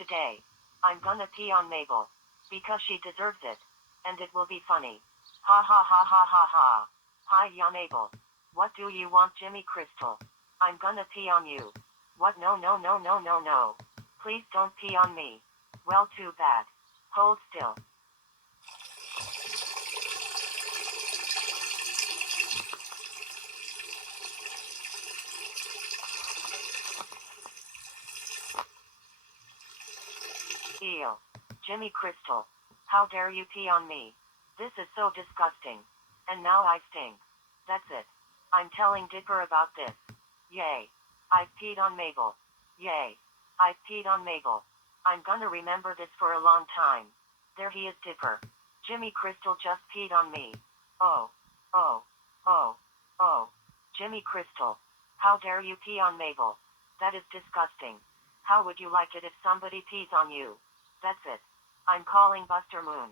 Today, I'm gonna pee on Mabel. Because she deserves it. And it will be funny. Ha ha ha ha ha ha. Hi ya Mabel. What do you want, Jimmy Crystal? I'm gonna pee on you. What? No no no no no no. Please don't pee on me. Well, too bad. Hold still. Ew. Jimmy Crystal. How dare you pee on me? This is so disgusting. And now I stink. That's it. I'm telling Dipper about this. Yay. I've peed on Mabel. Yay. I've peed on Mabel. I'm gonna remember this for a long time. There he is, Dipper. Jimmy Crystal just peed on me. Oh. Oh. Oh. Oh. Jimmy Crystal. How dare you pee on Mabel? That is disgusting. How would you like it if somebody pees on you? That's it. I'm calling Buster Moon.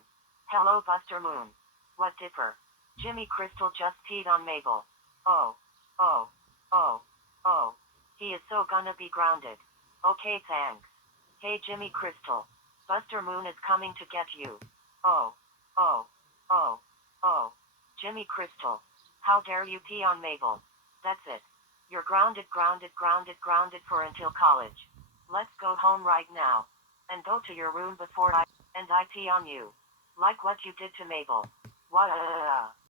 Hello, Buster Moon. What, Dipper? Jimmy Crystal just peed on Mabel. Oh. Oh. Oh. Oh. He is so gonna be grounded. Okay, thanks. Hey, Jimmy Crystal. Buster Moon is coming to get you. Oh. Oh. Oh. Oh. Jimmy Crystal. How dare you pee on Mabel? That's it. You're grounded, grounded, grounded, grounded for until college. Let's go home right now. And go to your room before I pee on you. Like what you did to Mabel. What?